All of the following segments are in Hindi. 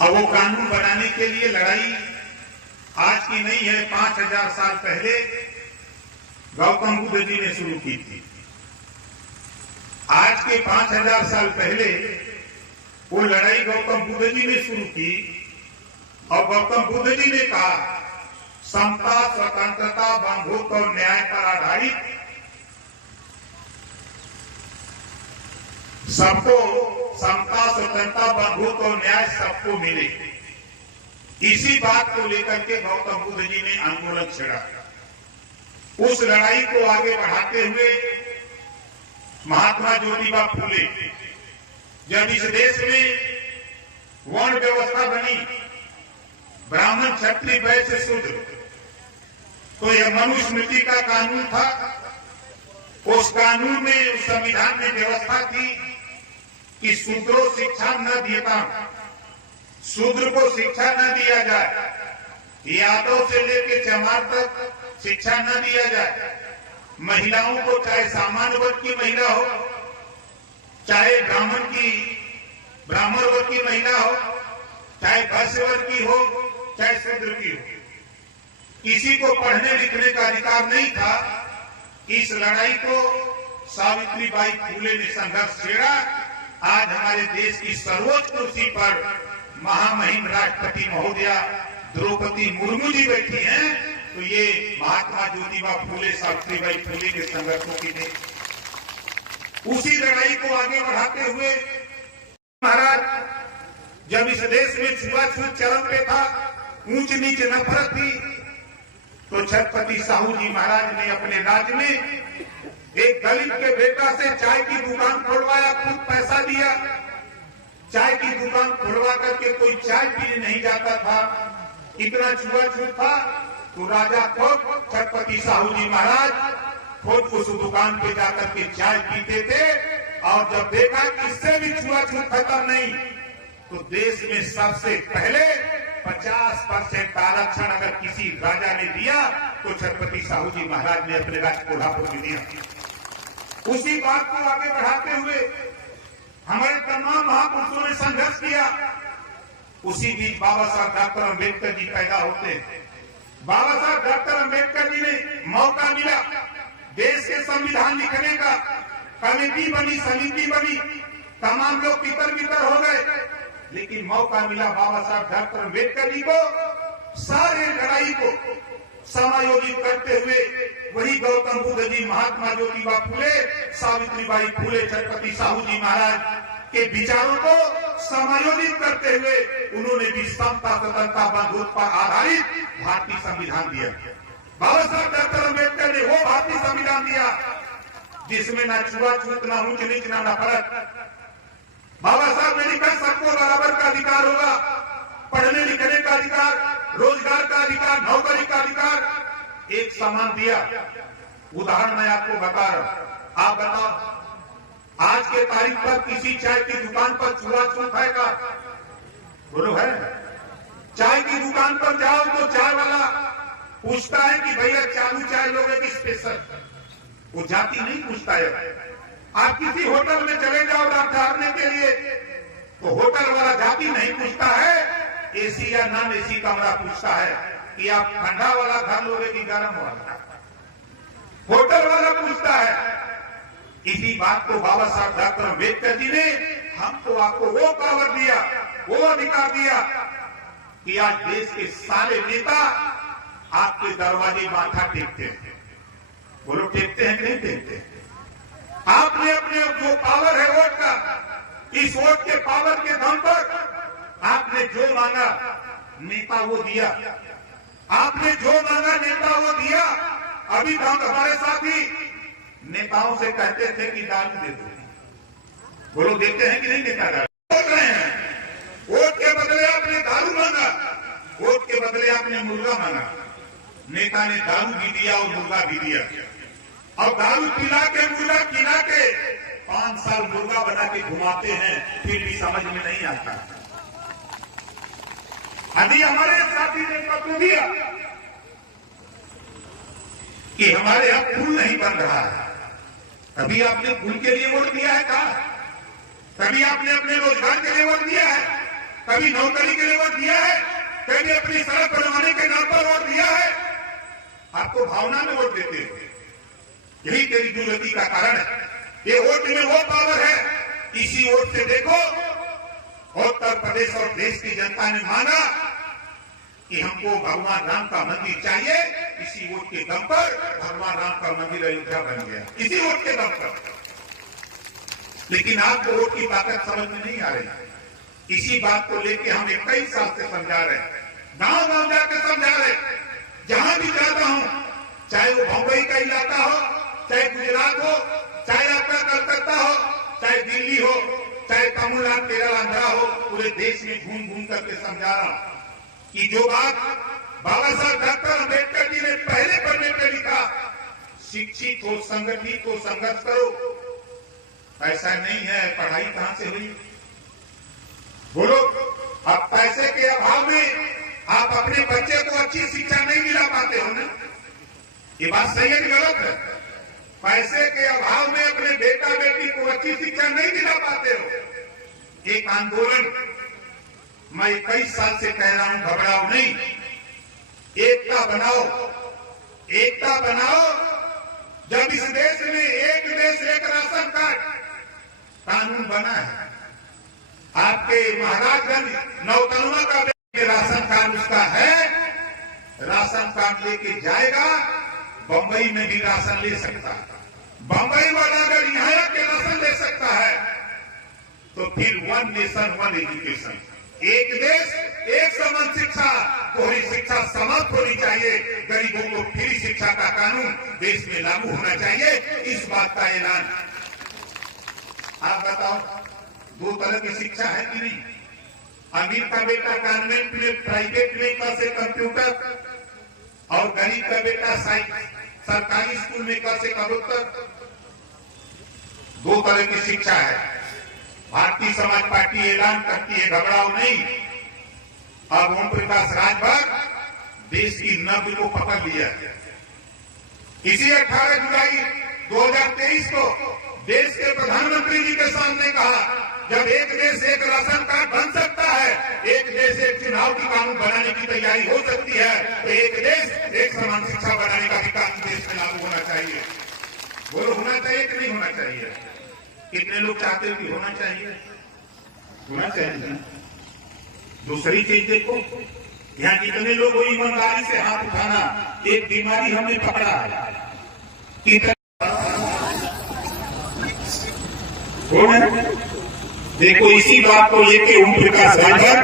अब वो कानून बनाने के लिए लड़ाई आज की नहीं है, 5000 साल पहले गौतम बुद्ध जी ने शुरू की थी। आज के 5000 साल पहले वो लड़ाई गौतम बुद्ध जी ने शुरू की और गौतम बुद्ध जी ने कहा समता, स्वतंत्रता, बंधुत्व और न्याय पर आधारित सबको समता, स्वतंत्रता, बंधुत्व और न्याय सबको मिले। इसी बात को लेकर के गौतम बुद्ध जी ने आंदोलन छेड़ा। उस लड़ाई को आगे बढ़ाते हुए महात्मा ज्योतिबा फूले जब इस देश में वर्ण व्यवस्था बनी, ब्राह्मण, क्षत्रिय, वैश्य, शूद्र, तो यह मनुस्मृति का कानून था। उस कानून में, उस संविधान में व्यवस्था थी कि शूद्रों शिक्षा न देता, शूद्र को शिक्षा न दिया जाए, यादव से लेकर चमार तक शिक्षा न दिया जाए। महिलाओं को, चाहे सामान्य वर्ग की महिला हो, चाहे ब्राह्मण वर्ग की महिला हो, चाहे वैश्य वर्ग की हो, चाहे शूद्र की हो, किसी को पढ़ने लिखने का अधिकार नहीं था। इस लड़ाई को सावित्रीबाई फूले ने संघर्ष छेड़ा। आज हमारे देश की सर्वोच्च कुर्सी पर महामहिम राष्ट्रपति महोदया द्रौपदी मुर्मू जी बैठी हैं, तो ये महात्मा ज्योतिबा फूले, सावित्रीबाई फूले के संघर्षों की देन। उसी लड़ाई को आगे बढ़ाते हुए महाराज जब इस देश में छुआछूत चरम पे था, ऊंच नीच नफरत थी, तो छत्रपति साहू जी महाराज ने अपने राज्य में एक दलित के बेटा से चाय की दुकान खोलवाया, खुद पैसा दिया। चाय की दुकान खोलवा करके कोई चाय पीने नहीं जाता था, इतना छुआछूत था। तो राजा खुद छत्रपति साहू जी महाराज खुद उस दुकान पे जाकर के चाय पीते थे, और जब देखा कि इससे भी छुआछूत खत्म नहीं, तो देश में सबसे पहले 50% आरक्षण अगर किसी राजा ने दिया तो छत्रपति साहू जी महाराज ने अपने राज्य कोल्हापुर में दिया। उसी बात को आगे बढ़ाते हुए हमारे तमाम महापुरुषों ने संघर्ष किया। उसी बीच बाबा साहब डॉक्टर अम्बेडकर जी पैदा होते हैं। बाबा साहब डॉक्टर अम्बेडकर जी ने मौका मिला देश के संविधान लिखने का, कमेटी बनी, समिति बनी, तमाम लोग तितर बितर हो गए, लेकिन मौका मिला बाबा साहब डॉक्टर अम्बेडकर जी को सारे लड़ाई को समायोजित करते हुए वही गौतम बुद्ध जी, महात्मा ज्योतिबा फूले, सावित्रीबाई फूले, छत्रपति साहू जी महाराज के विचारों को समायोजित करते हुए उन्होंने भी समता, स्वतंत्रता, बंधुत्व पर आधारित भारतीय संविधान दिया। बाबा साहब डॉक्टर अम्बेडकर ने वो भारतीय संविधान दिया जिसमें न छुआछूत, न ऊंच नीच, न नफरत। बाबा साहब ने लिखा सबको बराबर का अधिकार होगा, पढ़ने लिखने का अधिकार, रोजगार का अधिकार, नौकरी का अधिकार, एक समान दिया। उदाहरण मैं आपको बता रहा हूं, आप बताओ आज के तारीख पर किसी चाय की दुकान पर छुआछूत है का? बोलो है? चाय की दुकान पर जाओ तो चाय वाला पूछता है कि भैया चालू चाय लोगे कि स्पेशल? वो जाति नहीं पूछता है। आप किसी होटल में चले जाओ रात ठहरने के लिए, तो होटल वाला जाति नहीं पूछता है, एसी या नॉन एसी कमरा पूछता है कि आप ठंडा वाला घर लोगे कि गर्म वाला। होटल वाला पूछता है। इसी बात को बाबा साहब डॉक्टर अम्बेडकर जी ने हमको, आपको वो पावर दिया, वो अधिकार दिया कि आज देश के सारे नेता आपके दरवाजे माथा टेकते हैं। बोलो टेकते हैं कि नहीं टेकते? आपने अपने जो पावर है वोट का, इस वोट के पावर के दम पर आपने जो मांगा नेता वो दिया। आपने जो मांगा नेता वो दिया। अभी तक हमारे साथी नेताओं से कहते थे कि दारू दे दो। बोलो देते हैं कि नहीं देता? बोल रहे हैं वोट के बदले आपने दारू मांगा, वोट के बदले आपने मुर्गा मांगा। नेता ने दारू भी दिया और मुर्गा भी दिया, और दारू पिला के, मुर्गा खिला के 5 साल मुर्गा बना के घुमाते हैं, फिर भी समझ में नहीं आता। अभी हमारे साथी ने पत्र दिया कि हमारे यहां पुल नहीं बन रहा है। कभी आपने पुल के लिए वोट दिया है? कहा? कभी आपने अपने रोजगार के लिए वोट दिया है? कभी नौकरी के लिए वोट दिया है, कभी अपनी सड़क बनवाने के नाम पर वोट दिया है। आपको भावना में वोट देते हैं, यही तेरी दुर्गति का कारण है। ये वोट में वो पावर है, इसी वोट से देखो उत्तर प्रदेश और देश की जनता ने माना कि हमको भगवान राम का मंदिर चाहिए। इसी वोट के दम पर भगवान राम का मंदिर अयोध्या बन गया, इसी वोट के दम पर। लेकिन आपको वोट की ताकत समझ में नहीं आ रही। इसी बात को लेकर हम 21 साल से समझा रहे हैं, गांव गांव जाकर समझा रहे हैं। जहां भी जाता हूं, चाहे वो बंबई का इलाका हो, चाहे गुजरात हो, चाहे आपका कलकत्ता हो, चाहे दिल्ली हो, चाहे तमिलनाडु, केरल, आंध्रा हो, पूरे देश में घूम घूम करके समझा रहा हूं कि जो बात बाबा साहब डॉक्टर अम्बेडकर जी ने पहले पढ़ने पे लिखा, शिक्षित हो, संगठित हो, संघर्ष करो। ऐसा नहीं है। पढ़ाई कहां से हुई? बोलो। अब पैसे के अभाव में आप अपने बच्चे को अच्छी शिक्षा नहीं दिला पाते हो ना? ये बात सही है कि गलत है? पैसे के अभाव में अपने बेटा बेटी को अच्छी शिक्षा नहीं दिला पाते हो। एक आंदोलन मैं 21 साल से कह रहा हूं, घबराओ नहीं, एकता बनाओ, एकता बनाओ। जब इस देश में एक देश एक राशन कार्ड कानून बना है, आपके महाराजगंज नौतनवा का राशन कार्ड उसका है, राशन कार्ड लेके जाएगा, बंबई में भी राशन ले सकता है। बंबई वाला अगर यहाँ के राशन ले सकता है तो फिर वन नेशन वन एजुकेशन, एक देश एक समान शिक्षा, दोहरी शिक्षा समाप्त होनी चाहिए। गरीबों को फ्री शिक्षा का कानून देश में लागू होना चाहिए, इस बात का ऐलान। आप बताओ, दो तरह की शिक्षा है कि नहीं? अमीर का बेटा कॉन्वेंट में, प्राइवेट में कर से कंप्यूटर, और गरीब का बेटा सरकारी स्कूल में कर से कबूतर। दो तरह की शिक्षा है। भारतीय समाज पार्टी ऐलान करती है, घबराओ नहीं। अब ओम प्रकाश राजभर देश की नब्ज को पकड़ लिया। इसी 18 जुलाई 2023 को देश के प्रधानमंत्री जी के सामने कहा, जब एक देश एक राशन कार्ड बन सकता है, एक देश एक चुनाव की कानून बनाने की तैयारी हो सकती है, तो एक देश एक समान शिक्षा बनाने का भी कानून देश में लागू होना चाहिए। बोलो, होना चाहिए कि नहीं होना चाहिए? कितने लोग चाहते हो कि होना चाहिए? होना चाहिए। दूसरी चीज देखो, यहाँ कितने लोग हो ईमानदारी से हाथ उठाना। एक बीमारी हमने पकड़ा है, देखो इसी बात को लेके ओम प्रकाश राजभर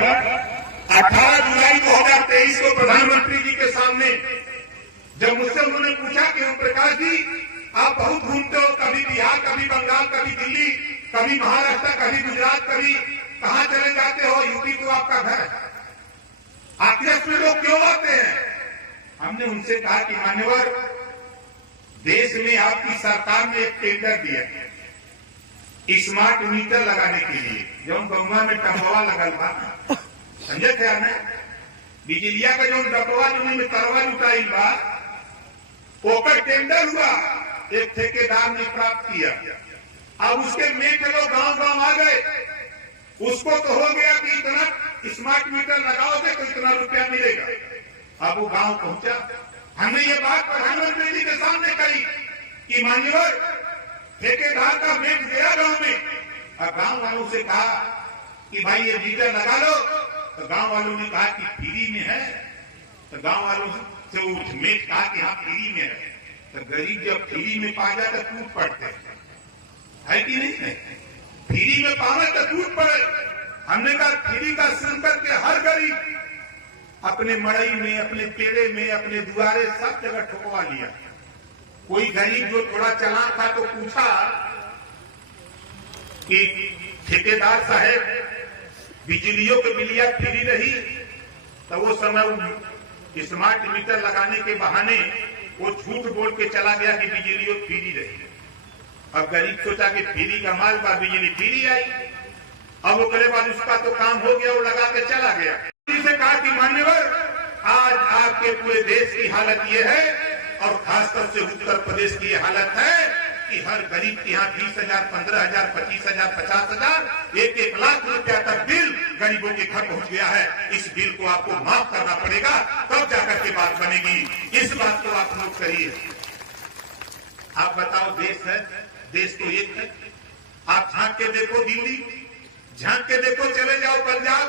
18 जुलाई 2023 को प्रधानमंत्री जी के सामने जब मुझसे उन्होंने पूछा कि ओम प्रकाश जी आप बहुत घूमते हो, कभी बिहार, कभी बंगाल, कभी दिल्ली, कभी महाराष्ट्र, कभी गुजरात, कभी कहां चले जाते हो, यूपी तो आपका घर है, आखिर में लोग क्यों आते हैं? हमने उनसे कहा कि मान्यवर, देश में आपकी सरकार ने एक टेंडर दिया स्मार्ट मीटर लगाने के लिए, जो गंगा में टम्बवा लगल बा, समझे थे ना? बिजलिया का जो डब्बा जो में तरवा जुटाई बा, ओकर टेंडर हुआ, एक ठेकेदार ने प्राप्त किया। अब उसके मेट लोग गांव गांव आ गए, उसको तो हो गया कि इतना स्मार्ट मीटर लगाओगे तो इतना रुपया मिलेगा। अब वो गांव पहुंचा, हमने ये बात प्रधानमंत्री जी के सामने कही कि मान्यवर, ठेकेदार का मेट गया गांव में, और गांव वालों से कहा कि भाई ये मीटर लगा लो, तो गांव वालों ने कहा कि फ्री में है। तो गांव वालों से उस मेट कहा कि हाँ फ्री में है। तो गरीब जब फ्री में पा जाए तो टूट पड़ते है कि नहीं है? फ्री में पावे तो टूट पड़े। हमने कहा फ्री का सुन करके हर गरीब अपने मड़ई में, अपने पेड़े में, अपने दुआरे सब जगह ठुकवा लिया। कोई गरीब जो थोड़ा चालाक था तो पूछा कि ठेकेदार साहब बिजलियों के बिलिया फ्री रही? तो वो समय स्मार्ट मीटर लगाने के बहाने वो झूठ बोल के चला गया कि बिजलियों फ्री रही। अब गरीब सोचा कि फ्री का माल बा, बिजली फ्री आई। अब वो करे बाद उसका तो काम हो गया, वो लगा के चला गया। से कहा कि मान्यवर, आज आपके पूरे देश की हालत ये है, और खासतौर से उत्तर प्रदेश की हालत है कि हर गरीब के यहाँ 20,000, 15,000, 25,000, 50,000, 1-1 लाख रुपया तक बिल गरीबों के घर पहुंच गया है। इस बिल को आपको माफ करना पड़ेगा, तब जाकर के बात बनेगी। इस बात को आप नोट करिए। आप बताओ, देश है, देश तो एक है। आप झांक के देखो दिल्ली, झांक के देखो चले जाओ पंजाब।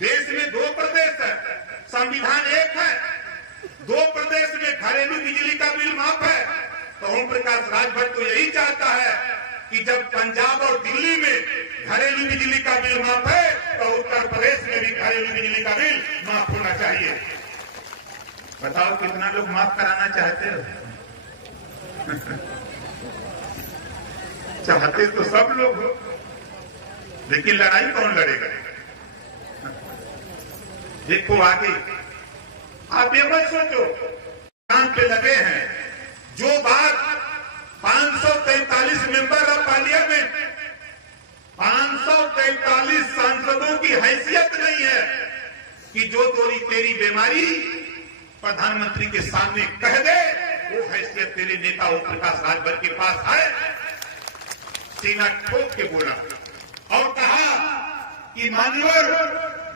देश में 2 प्रदेश है, संविधान एक है। 2 प्रदेश में घरेलू बिजली का बिल माफ है। तो ओम प्रकाश राजभर तो यही चाहता है कि जब पंजाब और दिल्ली में घरेलू बिजली का बिल माफ है, तो उत्तर प्रदेश में भी घरेलू बिजली का बिल माफ होना चाहिए। बताओ कितना लोग माफ कराना चाहते हो? चाहते तो सब लोग हो, लेकिन लड़ाई कौन लड़ेगा? देखो आगे, आप ये मत सोचो काम पे लगे हैं। जो बात 543 मेंबर ऑफ पार्लियामेंट, 543 सांसदों की हैसियत नहीं है कि जो तेरी बीमारी प्रधानमंत्री के सामने कह दे, वो हैसियत तेरे नेता ओम प्रकाश राजभर के पास है। सीना ठोक के बोला और कहा कि मान्यवर,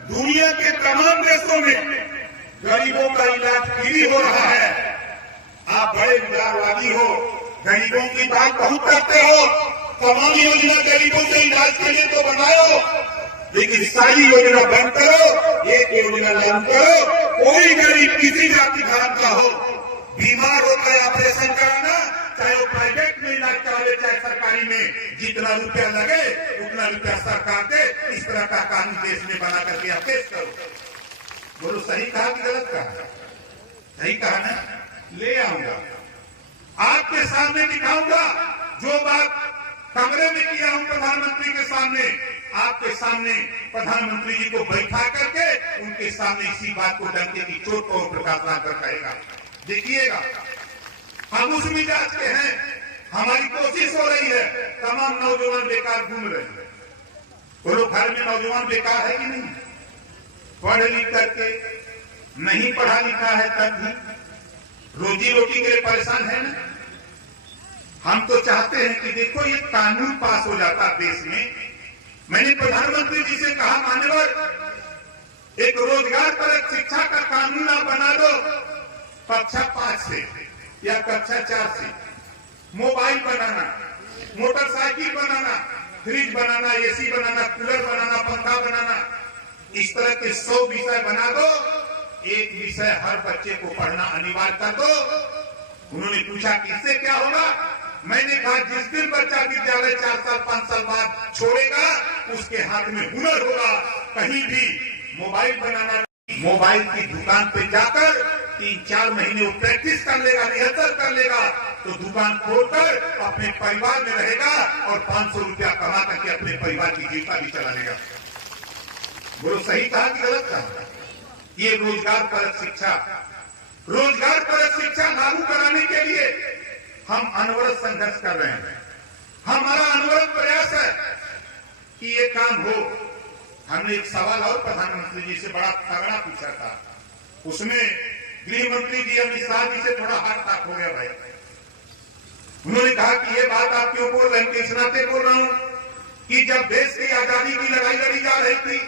दुनिया के तमाम देशों में गरीबों का इलाज फ्री हो रहा है। आप बड़े उदारवादी हो, गरीबों की बात बहुत करते हो। तमाम योजना गरीबों के इलाज के लिए तो बनाओ, लेकिन सारी योजना बंद करो, एक योजना लागू करो। कोई गरीब किसी जाति धर्म का हो, बीमार होकर ऑपरेशन कराना, चाहे वो प्राइवेट में इलाज करावे चाहे सरकारी में, जितना रुपया लगे उतना रुपया सरकार दे। इस तरह का कानून देश में बना करके आप पेश करो। बोलो, सही कहा कि गलत कहा? सही कहा ना? ले आऊंगा, आपके सामने दिखाऊंगा। जो बात कमरे में किया हूं प्रधानमंत्री के सामने, आपके सामने प्रधानमंत्री जी को बैठा करके उनके सामने इसी बात को डंके की चोट को प्रकाश राजभर कहेगा। देखिएगा, हम उस मिजाज के हैं। हमारी कोशिश हो रही है, तमाम नौजवान बेकार घूम रहे हैं। बोलो, घर में नौजवान बेकार है कि नहीं? पढ़ लिख करके, नहीं पढ़ा लिखा है तब भी रोजी रोटी के लिए परेशान है ना। हम तो चाहते हैं कि देखो ये कानून पास हो जाता देश में। मैंने प्रधानमंत्री जी से कहा, मान्यवर, एक रोजगार परक शिक्षा का कानून आप बना दो। कक्षा 5 से या कक्षा 4 से मोबाइल बनाना, मोटरसाइकिल बनाना, फ्रिज बनाना, एसी बनाना, कूलर बनाना, पंखा बनाना, इस तरह के 100 विषय बना दो। एक विषय हर बच्चे को पढ़ना अनिवार्य कर दो। उन्होंने पूछा कि इससे क्या होगा? मैंने कहा, जिस दिन बच्चा विद्यालय 4 साल 5 साल बाद छोड़ेगा, उसके हाथ में हुनर होगा। कहीं भी मोबाइल बनाना, मोबाइल की दुकान पे जाकर 3-4 महीने वो प्रैक्टिस कर लेगा, रिहर्सल कर लेगा, तो दुकान खोलकर अपने परिवार में रहेगा और 500 रुपया कमा करके अपने परिवार की जीविका भी चला लेगा। बोलो, सही कहा कि गलत कहा? ये रोजगार परक शिक्षा, रोजगार परक शिक्षा लागू कराने के लिए हम अनवरत संघर्ष कर रहे हैं। हमारा अनवरत प्रयास है कि ये काम हो। हमने एक सवाल और प्रधानमंत्री जी से बड़ा तगड़ा पूछा था। उसमें गृह मंत्री जी अमित शाह जी से थोड़ा हाथ ताक हो गया भाई। उन्होंने कहा कि ये बात आप क्यों बोल रहे हैं? इस नाते बोल रहा हूं कि जब देश की आजादी की लड़ाई लड़ी जा रही थी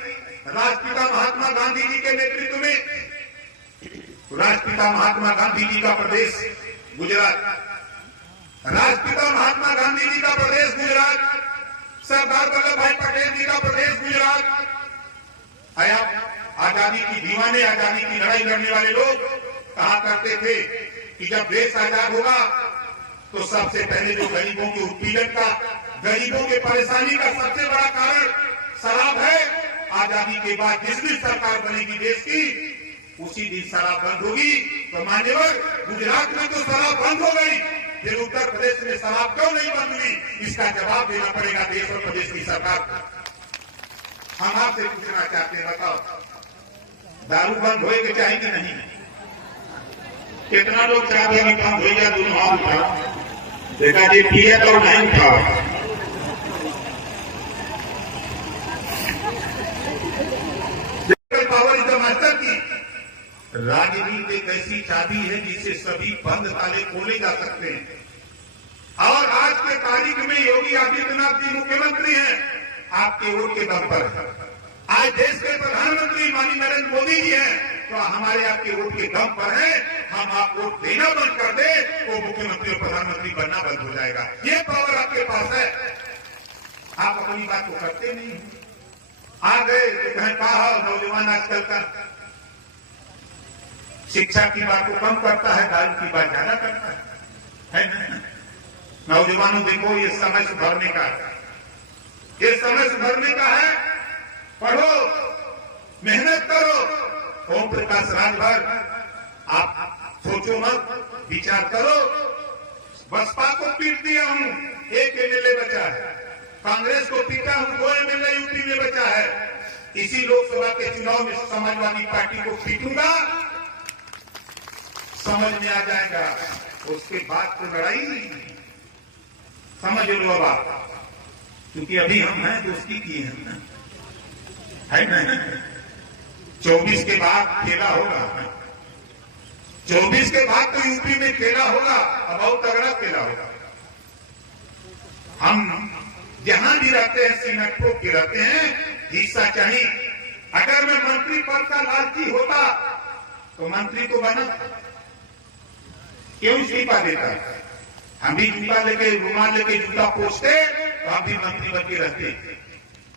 राष्ट्रपिता महात्मा गांधी जी के नेतृत्व में, राष्ट्रपिता महात्मा गांधी जी का प्रदेश गुजरात, राष्ट्रपिता महात्मा गांधी जी का प्रदेश गुजरात, सरदार वल्लभ भाई पटेल जी का प्रदेश गुजरात। आजादी की दीवाने, आजादी की लड़ाई लड़ने वाले लोग कहा करते थे कि जब देश आजाद होगा तो सबसे पहले जो गरीबों के उत्पीड़न का, गरीबों के परेशानी का सबसे बड़ा कारण शराब है। आजादी के बाद जिस दिन सरकार बनेगी देश की, उसी दिन शराब बंद होगी। तो मान्यवर, गुजरात में तो शराब बंद हो गई, फिर उत्तर प्रदेश में शराब क्यों नहीं बंद हुई? इसका जवाब देना पड़ेगा देश और प्रदेश की सरकार को। हम आपसे पूछना चाहते हैं, बताओ, दारू बंद होएगी चाहिए कि नहीं? कितना लोग चाहते हैं कि बंद हो जाए? दोनों हाथ उठाओ। देखा जी, पिए तो नहीं उठाओ। पावर इज द मास्टर की। राजनीति एक ऐसी चाबी है जिससे सभी बंद ताले खोले जा सकते हैं। और तारीख में योगी आदित्यनाथ जी मुख्यमंत्री हैं, आपके वोट के दम पर है। आज देश के प्रधानमंत्री माननीय नरेंद्र मोदी जी हैं, तो हमारे आपके वोट के दम पर है। हम आप वोट देना बंद कर दे तो मुख्यमंत्री और प्रधानमंत्री बनना बंद हो जाएगा। ये पावर आपके पास है, आप अपनी बात को करते नहीं। आ गए तो कहें कहा नौजवान आजकल का शिक्षा की बात को कम करता है, दारू की बात ज्यादा करता है ना? नौजवानों देखो, ये समय सुधरने का है, ये समय सुधरने का है। पढ़ो, मेहनत करो। ओम प्रकाश राजभर, आप सोचो मत, विचार करो। बसपा को पीट दिया हूं, एक एमएलए बचा है। कांग्रेस को पीटा हूं, 2 एमएलए यूपी में बचा है। इसी लोकसभा के चुनाव में समाजवादी पार्टी को पीटूंगा, समझ में आ जाएगा। उसके बाद तो लड़ाई समझ लो अब आप, क्योंकि अभी हम हैं दोस्ती की है ना? 24 के बाद खेला होगा, 24 के बाद तो यूपी में खेला होगा, अब बहुत तगड़ा खेला होगा। हम जहां भी रहते हैं सीना ठोक के रहते हैं, हिस्सा चाहिए। अगर मैं मंत्री पद का लालची होता तो मंत्री को बना, क्यों इस्तीफा देता? हम भी जूता लेके, रुमाल लेके जूता पोछते तो हम भी मंत्री बन के रहते।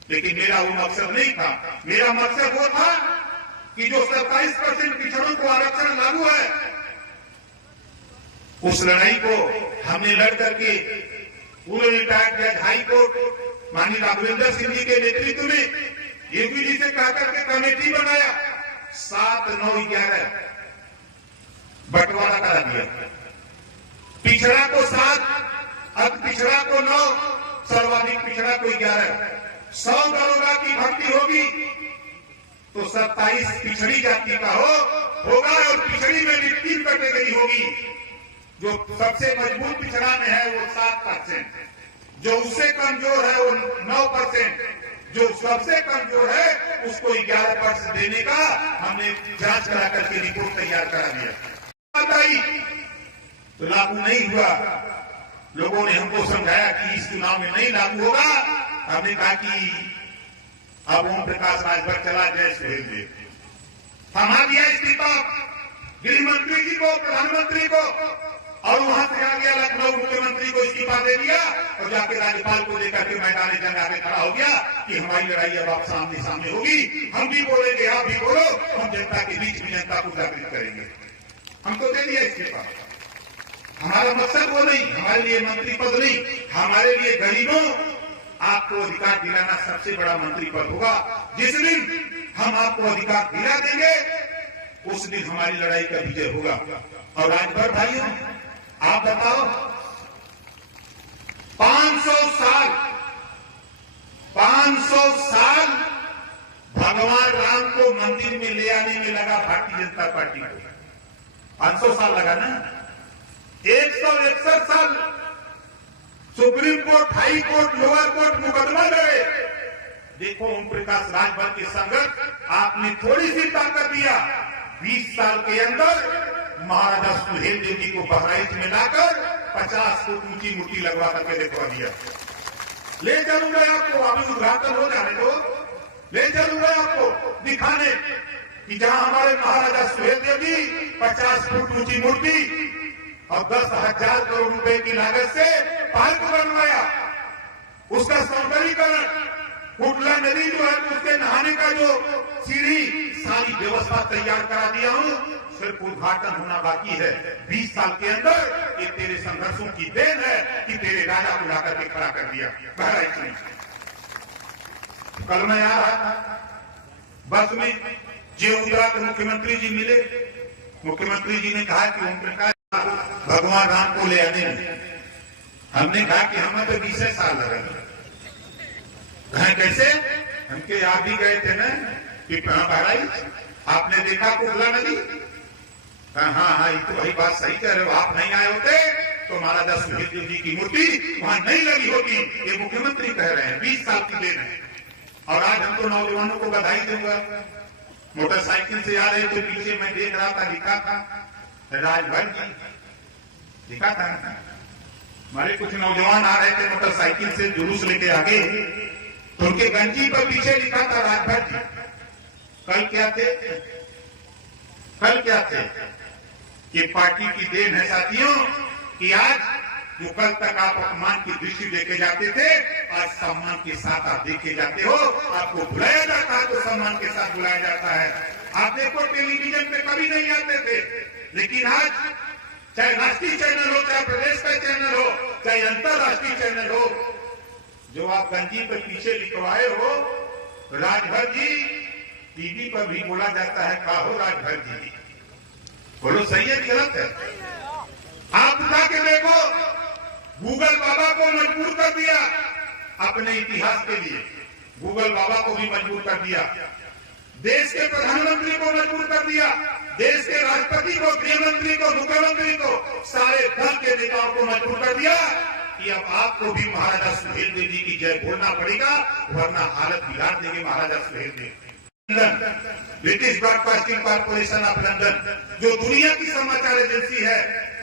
लेकिन मेरा वो मकसद नहीं था। मेरा मकसद वो था कि जो 27% पिछड़ों को आरक्षण लागू है, उस लड़ाई को हमने लड़ करके पूरे रिटायर्ड जज हाई कोर्ट माननीय राघवेंद्र सिंह जी के नेतृत्व में योगी जी से कह करके कमेटी बनाया, 7, 9, 11 बंटवारा करा दिया। पिछड़ा को 7, अति पिछड़ा को 9, सर्वाधिक पिछड़ा को 11। 100 दरोगा की भर्ती होगी तो 27 पिछड़ी जाति का होगा और पिछड़ी में भी 3 कैटेगरी होगी। जो सबसे मजबूत पिछड़ा में है वो 7%, जो उससे कमजोर है वो 9%, जो सबसे कमजोर है उसको 11% देने का हमने जांच करा करके रिपोर्ट तैयार करा दिया। तो लागू नहीं हुआ। लोगों ने हमको समझाया कि इस चुनाव में नहीं लागू होगा। हमने कहा कि अब ओम प्रकाश राजभर चला जाए, सुहेल देव थमा दिया इस्तीफा गृह मंत्री जी को, प्रधानमंत्री को, और वहां से आ गया लखनऊ, मुख्यमंत्री को इस्तीफा दे दिया और जाके राज्यपाल को लेकर के मैदान जंग आगे खड़ा हो गया कि हमारी लड़ाई अब आप सामने सामने होगी। हम भी बोलेंगे, आप भी बोलो, हम जनता के बीच में जनता को जागृत करेंगे। हमको दे दिया इस्तीफा। हमारा मकसद वो नहीं, हमारे लिए मंत्री पद नहीं, हमारे लिए गरीबों आपको अधिकार दिलाना सबसे बड़ा मंत्री पद होगा। जिस दिन हम आपको अधिकार दिला देंगे उस दिन हमारी लड़ाई का विजय होगा। और राजभर भाइयों, आप बताओ, 500 साल भगवान राम को मंदिर में ले आने में लगा भारतीय जनता पार्टी को। 500 साल लगा ना। 161 साल supreme court, high court, lower court मुकदमा लड़े। देखो ओम प्रकाश राजभर के संगत आपने थोड़ी सी ताकत दिया। 20 साल के अंदर महाराजा सुहेल देव जी को बहराइच में लाकर 50 फुट ऊंची मूर्ति लगवा करके देखवा दिया। ले चलूंगा आपको, अभी उद्घाटन हो जाने दो, ले चलूंगा आपको दिखाने कि जहां हमारे महाराजा सुहेल देव जी 50 फुट ऊंची मूर्ति और 10,000 करोड़ रुपए की लागत से पार्क बनवाया, उसका सौंदर्यीकरण, कुटला नदी जो है उसके नहाने का जो सीढ़ी, सारी व्यवस्था तैयार करा दिया हूं। सिर्फ उद्घाटन होना बाकी है। 20 साल के अंदर ये तेरे संघर्षों की देन है कि तेरे राजा को लाकर के खड़ा कर दिया। बहराइच में कल मैं आ रहा था बस में, जो उतरा तो मुख्यमंत्री जी मिले। मुख्यमंत्री जी ने कहा कि ओम प्रकाश भगवान राम को ले आने में, हमने कहा कि हमें तो 20 साल लगा। कहा कैसे? हमके आप भी गए थे ना कि बहराइच, आपने देखा कुटला नदी? हाँ हाँ, ये तो वही बात सही कह रहे हो। आप नहीं आए होते तो महाराजा सुहेल देव जी की मूर्ति वहां नहीं लगी होगी। ये मुख्यमंत्री कह रहे हैं, 20 साल की देन है। और आज हम तो नौजवानों को बधाई दूंगा। मोटरसाइकिल से आ रहे थे, पीछे मैं देख रहा था, लिखा था राजभर जी, लिखा था। हमारे कुछ नौजवान आ रहे थे मोटरसाइकिल से जुलूस लेके आगे, तो उनके गंजी पर पीछे लिखा था राजभर जी। कल क्या थे? कि पार्टी की देन है साथियों कि आज जो कल तक आप अपमान की दृष्टि देखे जाते थे, आज सम्मान के साथ आप देखे जाते हो। आपको बुलाया जाता है तो सम्मान के साथ बुलाया जाता है। आप देखो टेलीविजन पे कभी नहीं आते थे, लेकिन आज चाहे राष्ट्रीय चैनल हो, चाहे प्रदेश का चैनल हो, चाहे अंतरराष्ट्रीय चैनल हो, जो आप गंजी पर पीछे लिखवाए हो राजभर जी, टीवी पर भी बोला जाता है का हो राजभर जी। बोलो सही है गलत है? आप उठा के देखो, गूगल बाबा को मजबूर कर दिया अपने इतिहास के लिए, गूगल बाबा को भी मजबूर कर दिया, देश के प्रधानमंत्री को मजबूर कर दिया, देश के राष्ट्रपति को, गृहमंत्री को, मुख्यमंत्री को, सारे दल के नेताओं को मजबूर कर दिया कि अब आपको भी महाराजा सुहेलदेव जी की जय बोलना पड़ेगा, वरना हालत बिगाड़ देंगे Maharaja Suheldev. British Broadcasting Corporation of London, जो दुनिया की समाचार एजेंसी है,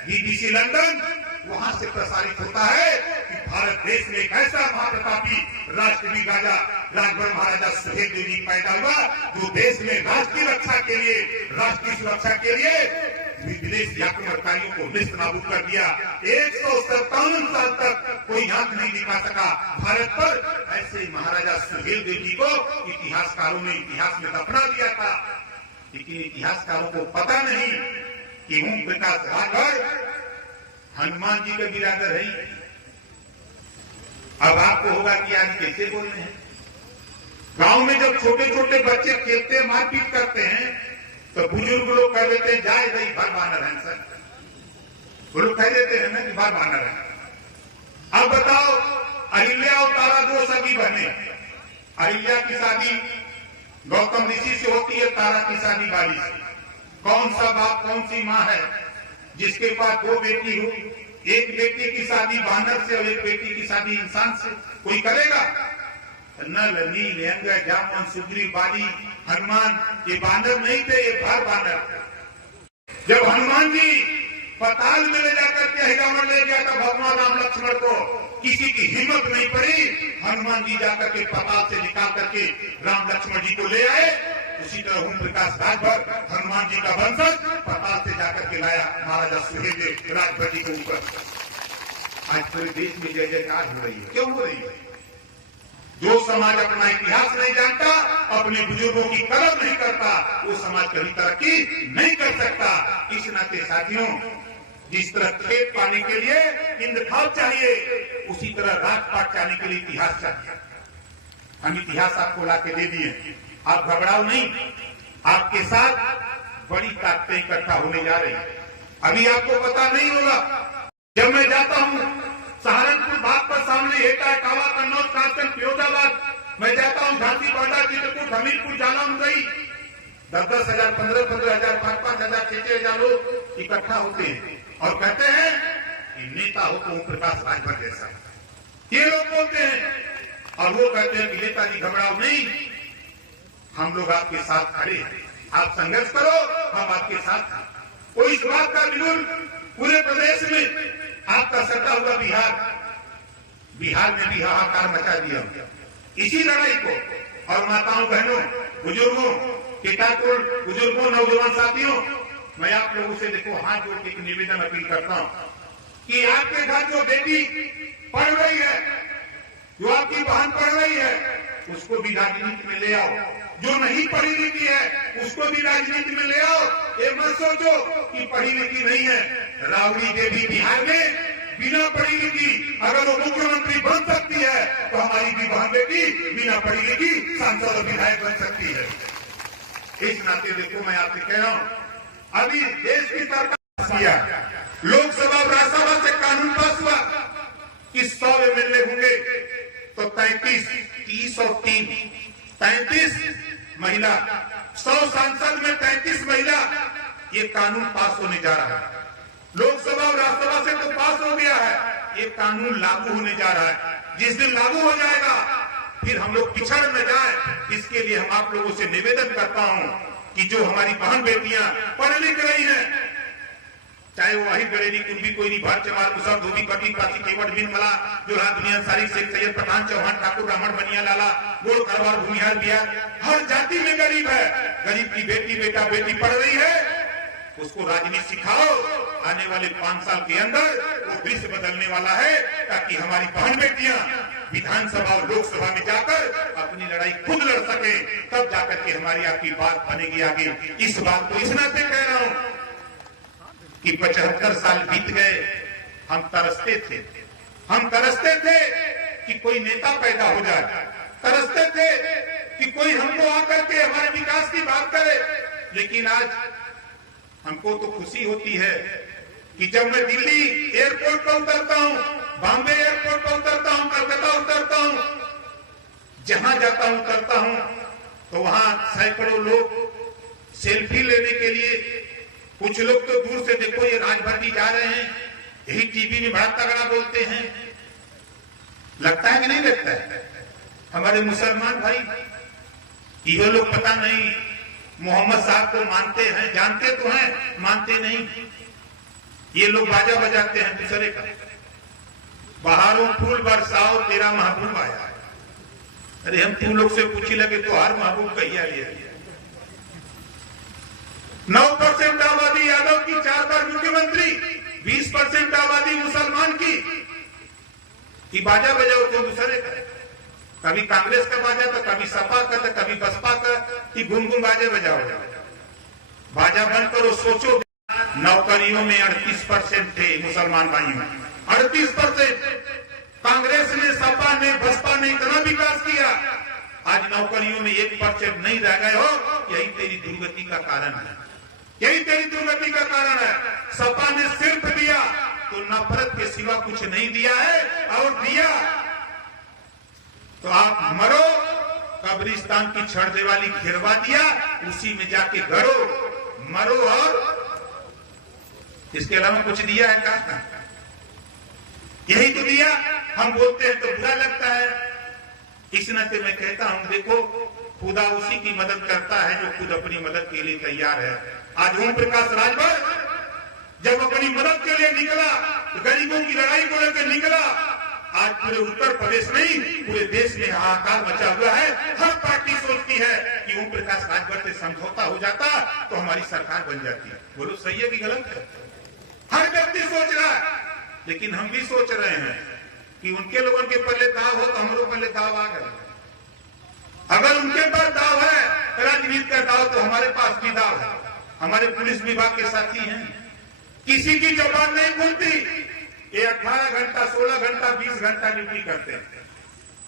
BBC लंदन, वहां से प्रसारित होता है कि भारत देश में एक ऐसा महाप्रतापी राष्ट्रवीर राजा राजभर महाराजा सुहेलदेव जी पैदा हुआ, जो देश में राष्ट्र की रक्षा के लिए, राष्ट्रीय सुरक्षा के लिए विदेशी आक्रमणकारियों को निस्त नाबूद कर दिया। 157 साल तक कोई आंख नहीं दिखा सका भारत पर। ऐसे महाराजा सुहेलदेव जी को इतिहासकारों ने इतिहास में दफना दिया था, लेकिन इतिहासकारों को पता नहीं कि ओम प्रकाश राजभर हनुमान जी के बिरादर है। अब आपको होगा कि आज कैसे बोल रहे हैं। गांव में जब छोटे छोटे बच्चे खेलते मारपीट करते हैं तो बुजुर्ग लोग कह देते हैं जाए भाई भर बानर है सर, वो लोग कह देते हैं ना कि भर बानर है। अब बताओ, अहिल्या और तारा दो सगी बहने, अहिल्या की शादी गौतम ऋषि से होती है, तारा की शादी बाली से। कौन सा बाप कौन सी माँ है जिसके पास दो बेटी हो? एक बेटी की शादी बानर से और एक बेटी की शादी इंसान से कोई करेगा? नल नील अंग जामन सुग्री बाली हनुमान, ये बानर नहीं थे, ये भर बानर। जब हनुमान जी पताल में ले जाकर के हिरावण ले गया था भगवान राम लक्ष्मण को, किसी की हिम्मत नहीं पड़ी, हनुमान जी जाकर के पताल से निकाल करके राम लक्ष्मण जी को ले आए। उसी तरह ओम प्रकाश राजभर हनुमान जी का वंशज पताल से जाकर के लाया महाराजा सुहेलदेव राजभर जी को ऊपर। आज पूरे देश में जय जयकार हो रही है। क्यों हो रही है? जो समाज अपना इतिहास नहीं जानता, अपने बुजुर्गों की कदर नहीं करता, वो समाज कभी तरक्की नहीं कर सकता। इस नाते साथियों, जिस तरह खेत पाने के लिए इंद्रखाल चाहिए, उसी तरह राजपाट चाहने के लिए इतिहास चाहिए। हम इतिहास आपको ला के दे दिए, आप घबराओ नहीं, आपके साथ बड़ी ताकतें इकट्ठा होने जा रही है। अभी आपको पता नहीं होगा, जब मैं जाता हूँ सहारनपुर भाग पर सामने हेटा कावा कन्नौज कासगंज फिरोजाबाद, मैं जाता हूँ झांसी बांदा चित्रकूट हमीरपुर जाना मुंबई, 10-10 हजार 15-15 हजार 5-5 हजार 6-6 हजार लोग इकट्ठा होते हैं और कहते हैं कि नेता हो तो ओम प्रकाश राजभर जैसा। ये लोग बोलते हैं और वो कहते हैं कि नेताजी घबराओ नहीं, हम लोग आपके साथ खड़े हैं, आप संघर्ष करो, हम आपके साथ हैं। वो इस बात का बिल्कुल पूरे प्रदेश में आपका सटा हुआ बिहार में भी हाहाकार मचा दिया इसी लड़ाई को। और माताओं बहनों बुजुर्गों केटाकुल बुजुर्गों नौजवान साथियों, मैं आप लोगों से देखो हाथ जोड़ के एक निवेदन अपील करता हूं कि आपके घर जो बेटी पढ़ रही है, जो आपकी बहन पढ़ रही है, उसको भी राजनीति में ले आओ। जो नहीं पढ़ी लिखी है उसको भी राजनीति में ले आओ। ये मत सोचो कि पढ़ी लिखी नहीं है। राबड़ी देवी बिहार में बिना पढ़ी लिखी अगर वो मुख्यमंत्री बन सकती है, तो हमारी भी बहन बेटी बिना पढ़ी लिखी सांसद और विधायक बन सकती है। इस नाते देखो, मैं आपसे कह रहा हूँ, अभी देश की सरकार किया, लोकसभा और राज्यसभा से कानून पास हुआ कि 100 MLA होंगे तो 33, 30 और 3, 33 महिला, 100 सांसद में 33 महिला, ये कानून पास होने जा रहा है। लोकसभा और राज्यसभा से तो पास हो गया है, ये कानून लागू होने जा रहा है। जिस दिन लागू हो जाएगा फिर हम लोग पिछड़ न जाए, इसके लिए हम आप लोगों से निवेदन करता हूं कि जो हमारी बहन बेटियां पढ़ लिख रही हैं, चाहे वो वही गड़ेरी कुंभी कोई नहीं भार चमार मुसर धोबी पटी पासी केवट बिन मला जो रात दुनिया सारी शेख सैयद पठान चौहान ठाकुर ब्राह्मण बनिया लाला गोड़ खरवार भूमिहार बिहार, हर जाति में गरीब है। गरीब की बेटी बेटा बेटी पढ़ रही है, उसको राजनीति सिखाओ। आने वाले 5 साल के अंदर वो दृश्य बदलने वाला है, ताकि हमारी बहन बेटियां विधानसभा और लोकसभा में जाकर अपनी लड़ाई खुद लड़ सके, तब जाकर के हमारी आपकी बात बनेगी आगे। इस बात को इस नाते कह रहा हूं कि 75 साल बीत गए, हम तरसते थे कि कोई नेता पैदा हो जाए, तरसते थे कि कोई हमको आकर के हमारे विकास की बात करे। लेकिन आज हमको तो खुशी होती है कि जब मैं दिल्ली एयरपोर्ट पर उतरता हूं, बॉम्बे एयरपोर्ट पर उतरता हूं, कलकत्ता उतरता हूं, जहां जाता हूं उतरता हूं, तो वहां सैकड़ों लोग सेल्फी लेने के लिए, कुछ लोग तो दूर से देखो ये राजभर जी जा रहे हैं, यही टीवी में बड़ा तगड़ा बोलते हैं। लगता है कि नहीं लगता है? हमारे मुसलमान भाई ये लोग पता नहीं मोहम्मद साहब को मानते हैं, जानते तो हैं, मानते नहीं। ये लोग बाजा बजाते हैं दूसरे का, बहारों फूल बरसाओ तेरा महबूब आया। अरे हम तुम लोग से पूछी लगे तो हर महबूब कहिया लिया। 9% आबादी यादव की, 4 बार मुख्यमंत्री, 20% आबादी मुसलमान की बाजा बजाओ तो दूसरे का, कभी कांग्रेस का बाजा तो कभी सपा का तो कभी बसपा का, कि घूम घूम बाजे बजाओ। बाजा बंद करो, सोचो। नौकरियों में 38% थे मुसलमान भाइयों, 38%। कांग्रेस ने, सपा ने, बसपा ने इतना विकास किया, आज नौकरियों में 1% नहीं रह गए हो। यही तेरी दुर्गति का कारण है, यही तेरी दुर्गति का कारण है। सपा ने सिर्फ दिया तो नफरत के सिवा कुछ नहीं दिया है, और दिया तो आप मरो। कब्रिस्तान की छड़ देवाली घेरवा दिया, उसी में जाके गड़ो, मरो, और इसके अलावा कुछ दिया है क्या? यही तो दिया। हम बोलते हैं तो बुरा लगता है। इस नाते मैं कहता हूं, देखो खुदा उसी की मदद करता है जो खुद अपनी मदद के लिए तैयार है। आज ओम प्रकाश राजभर जब अपनी मदद के लिए निकला, गरीबों की लड़ाई को लेकर निकला, आज पूरे उत्तर प्रदेश नहीं पूरे देश में हाहाकार मचा हुआ है। हर पार्टी सोचती है कि ओम प्रकाश राजभर से समझौता हो जाता तो हमारी सरकार बन जाती है। बोलो सही है कि गलत है? हर व्यक्ति सोच रहा है, लेकिन हम भी सोच रहे हैं कि उनके लोगों के पहले दाव हो तो हमारे पहले दाव आ गए। अगर उनके पास दाव है राजनीति का दाव, तो हमारे पास भी दाव है। हमारे पुलिस विभाग के साथी हैं, किसी की जबान नहीं खुलती। ये 18 घंटा, 16 घंटा, 20 घंटा ड्यूटी करते हैं,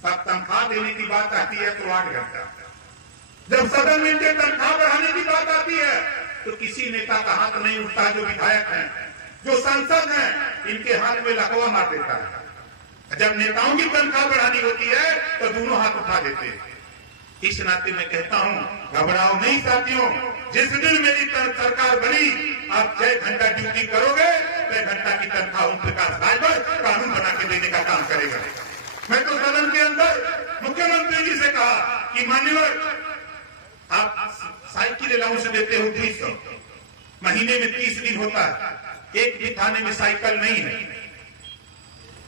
तब तनख्वाह देने की बात आती है तो 8 घंटा। जब सदन में इनके तनख्वाह बढ़ाने की बात आती है तो किसी नेता का हाथ नहीं उठता। जो विधायक हैं, जो सांसद हैं, इनके हाथ में लकवा मार देता है। जब नेताओं की तनख्वाह बढ़ानी होती है तो दोनों हाथ उठा देते हैं। इस नाते मैं कहता हूं, घबराओ नहीं साथियों। जिस दिन मेरी सरकार बनी, आप 6 घंटा ड्यूटी करोगे, 6 घंटा की तनख्वाह ओम प्रकाश राजभर कानून बना के देने का काम करेगा। मैं तो सदन के अंदर मुख्यमंत्री जी से कहा कि मान्यवर, आप साइकिल अलाउंस देते हो 200, महीने में 30 दिन होता है, एक भी थाने में साइकिल नहीं है,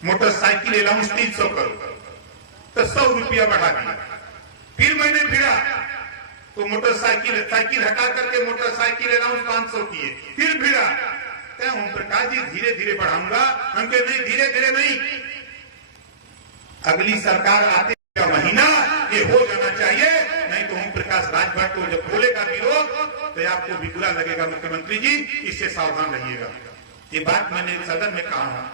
मोटरसाइकिल अलाउंस 300 करो, तो 100 रुपया बढ़ा दिया। फिर मैंने फिरा तो साइकिल हटा करके मोटरसाइकिल अलाउंस 500 किए। फिर फिरा, क्या ओम प्रकाश जी धीरे धीरे बढ़ाऊंगा? हमके नहीं, धीरे धीरे नहीं, अगली सरकार आते का महीना ये हो जाना चाहिए, नहीं तो ओम प्रकाश राजभर को जब खोलेगा विरोध तो आपको भी बुरा लगेगा। मुख्यमंत्री जी, इससे सावधान रहिएगा। ये बात मैंने सदन में कहा।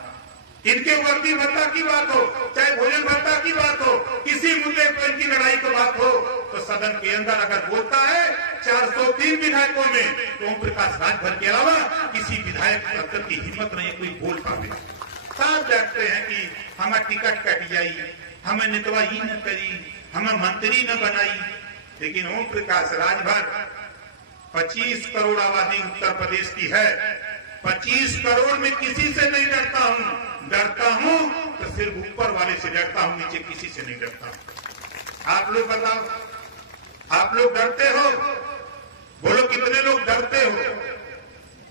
इनके वर्दी भत्ता की बात हो, चाहे भोजन भत्ता की बात हो, किसी मुद्दे पर इनकी लड़ाई की बात हो, तो सदन के अंदर अगर बोलता है 403 विधायकों में, तो ओम प्रकाश राजभर के अलावा किसी विधायक अंदर की हिम्मत नहीं कोई बोल पावे। सब डरते हैं कि हमें टिकट कट जाई, हमें नेतवा ही न करी, हमें मंत्री न बनाई। लेकिन ओम प्रकाश राजभर 25 करोड़ आबादी उत्तर प्रदेश की है, 25 करोड़ में किसी से नहीं डरता हूं। डरता हूं तो सिर्फ ऊपर वाले से डरता हूं, नीचे किसी से नहीं डरता हूं। आप लोग बताओ, आप लोग डरते हो? बोलो कितने लोग डरते हो?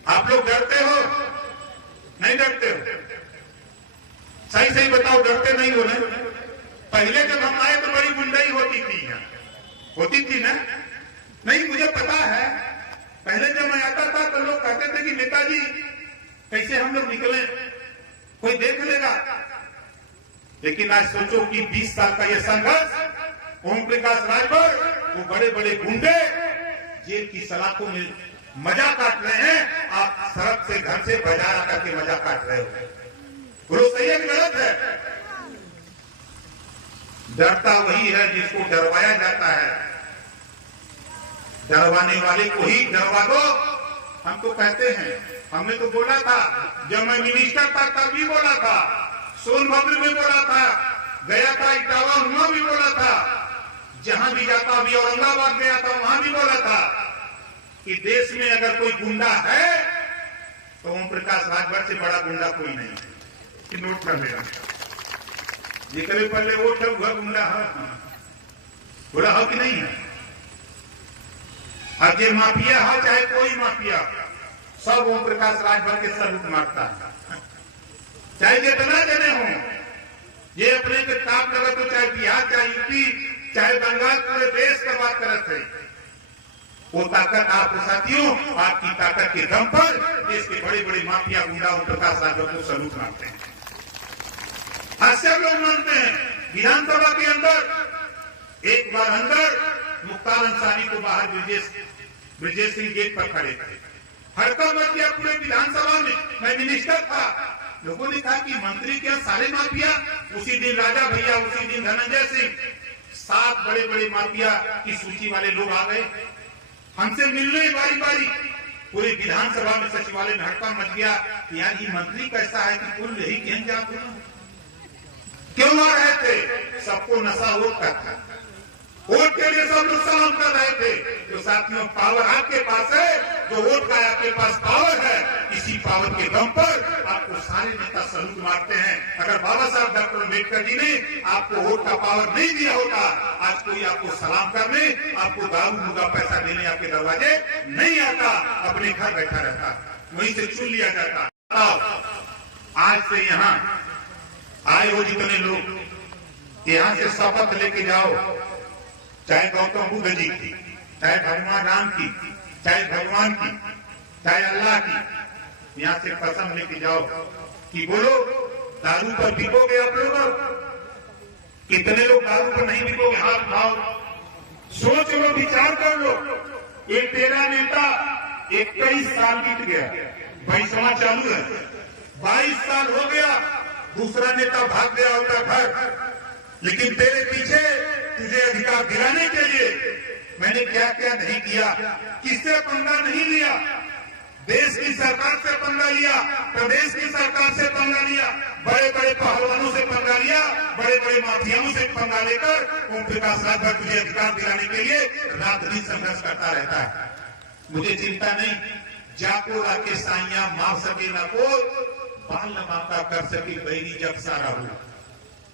आप लोग डरते हो? कैसे हम लोग निकले, कोई देख लेगा। लेकिन आज सोचो कि 20 साल का ये संघर्ष, ओम प्रकाश राजभर, वो बड़े बड़े गुंडे जेल की सलाखों में मजा काट रहे हैं, आप सड़क से घर से बाजार आकर के मजा काट रहे हो। बोलो सही है गलत है? डरता वही है जिसको डरवाया जाता है, डरवाने वाले को ही डरवा दो। हम तो कहते हैं, हमने तो बोला था जब मैं मिनिस्टर था तब भी बोला था, सोनभद्र में बोला था, गया था इटावा वहां भी बोला था, जहां भी जाता, अभी औरंगाबाद गया था वहां भी बोला था कि देश में अगर कोई गुंडा है तो ओम प्रकाश राजभर से बड़ा गुंडा कोई नहीं है। कि नोट कर लेना, निकले पहले वोट है वह गुंडा है, बोला हो कि नहीं है। अब ये माफिया है चाहे कोई माफिया, सब ओम प्रकाश राजभर के सलूट मारता है, चाहे जितना जने हो। ये अपने के ताप लगा तो चाहे बिहार, चाहे यूपी, चाहे बंगाल, पूरे देश का बात करते हैं। वो ताकत आपको साथियों, आपकी ताकत के दम पर देश के बड़े बड़े माफिया गुंडा ओम प्रकाश राजभर को सलूट मारते हैं। हास्य लोग मानते हैं। विधानसभा के अंदर एक बार अंदर मुख्तार अंसारी को बाहर ब्रिजेश सिंह गेट पर खड़े थे, हड़कंप मच गया पूरे विधानसभा में। मैं मिनिस्टर था, लोगों ने कहा कि मंत्री क्या सारे माफिया। उसी दिन राजा भैया, उसी दिन धनंजय सिंह, 7 बड़े बड़े माफिया की सूची वाले लोग आ गए हमसे मिलने बारी बारी। पूरी विधानसभा में सचिवालय में हड़कंप मच गया कि यार ये मंत्री कैसा है कि कुल यही कहीं जाते क्यों आ रहे थे। सबको नशा वोट का था, वोट के लिए सब लोग सलाम कर रहे थे। तो साथियों, पावर आपके पास है, जो वोट का आपके पास पावर है, इसी पावर के दम पर आपको सारे नेता सलूट मारते हैं। अगर बाबा साहब डॉक्टर अम्बेडकर जी ने आपको वोट का पावर नहीं दिया होता, आज कोई आपको सलाम करने, आपको दारू मुर्गा पैसा देने आपके दरवाजे नहीं आता, अपने घर बैठा रहता, वहीं से चुन लिया जाता। आज से यहाँ आए हो जितने लोग, यहाँ से शपथ लेके जाओ, चाहे गौतम बुद्ध जी की, चाहे भगवान राम की, चाहे भगवान की, चाहे अल्लाह की, यहाँ से कसम लेके जाओ कि बोलो दारू पर बिकोगे आप लोग? कितने लोग दारू पर नहीं बिकोगे? हाथ उठाओ, सोच लो, विचार कर लो। ये तेरा नेता 21 साल बीत गया, 22वां चालू है, 22 साल हो गया, दूसरा नेता भाग गया होता घर, लेकिन तेरे पीछे तुझे अधिकार दिलाने के लिए मैंने क्या क्या नहीं किया। किससे पंगा नहीं लिया? देश की सरकार से पंगा लिया, प्रदेश की सरकार से पंगा लिया, बड़े बड़े पहलवानों से पंगा लिया, बड़े बड़े माफियाओं से पंगा लेकर ओम प्रकाश राजभर तुझे अधिकार दिलाने के लिए रात दिन संघर्ष करता रहता है। मुझे चिंता नहीं, जाको राके साइया मार सके न को, बाल न माता कर सके बैरी जब सारा हो।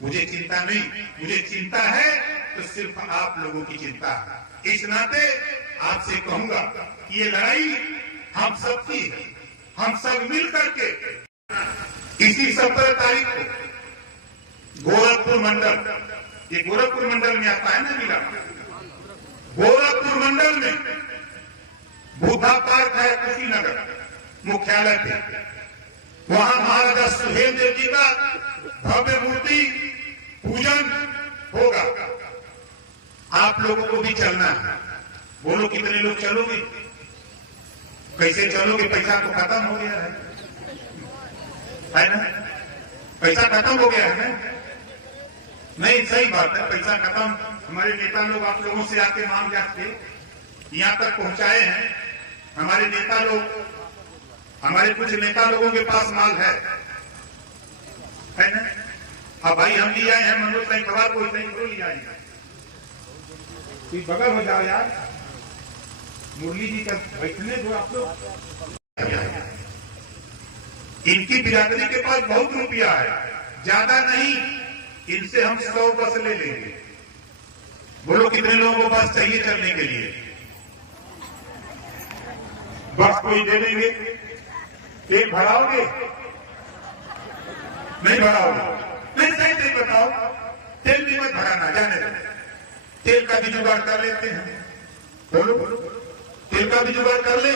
मुझे चिंता नहीं, मुझे चिंता है तो सिर्फ आप लोगों की चिंता है। इस नाते आपसे कहूंगा कि ये लड़ाई हम सबकी है, हम सब मिल करके इसी 17 तारीख को गोरखपुर मंडल, ये गोरखपुर मंडल में आता है ना जिला, गोरखपुर मंडल में बुद्धा पार्क है, कुशीनगर मुख्यालय थे, वहां महाराजा सुहेल देव जी का भव्य मूर्ति पूजन होगा। आप लोगों को भी चलना है। बोलो कितने लोग चलोगे? कैसे चलोगे? पैसा तो खत्म हो गया है ना? पैसा खत्म हो गया है ना? नहीं, सही बात है, पैसा खत्म। हमारे नेता लोग आप लोगों से आके मांग जाते, यहाँ तक पहुंचाए हैं। हमारे नेता लोग, हमारे कुछ नेता लोगों के पास माल है ना? अब भाई हम लिया है, मनोज सिंह खबर कोई नहीं को लिया है, बगल हो जाओ यार, मुरली जी का बैठने दो आप लोग। इनकी बिरादरी के पास बहुत रुपया है, ज्यादा नहीं, इनसे हम 100 बस ले लेंगे। बोलो कितने लोगों को बस चाहिए चलने के लिए? बस कोई दे देंगे? तेल भराओगे? नहीं भराओगे? नहीं, सही नहीं बताओ, तेल भी मत भराना, जाने दो। तेल का भी जुगाड़ कर लेते हैं, बोलो तेल का भी जुगाड़ कर ले।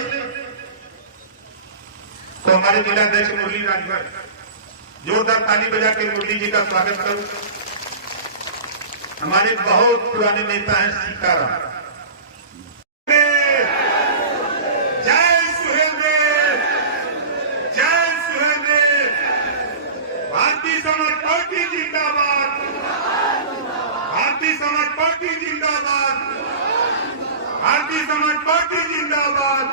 तो तो हमारे जिलाध्यक्ष मुरली राजभर, जोरदार ताली बजा के मुरली जी का स्वागत करूं। हमारे बहुत पुराने नेता हैं सीताराम। जय सुहेलदेव, जय सुहेलदेव। भारतीय समाज पार्टी जिंदाबाद, भारतीय समाज पार्टी जिंदाबाद, भारतीय समाज पार्टी जिंदाबाद।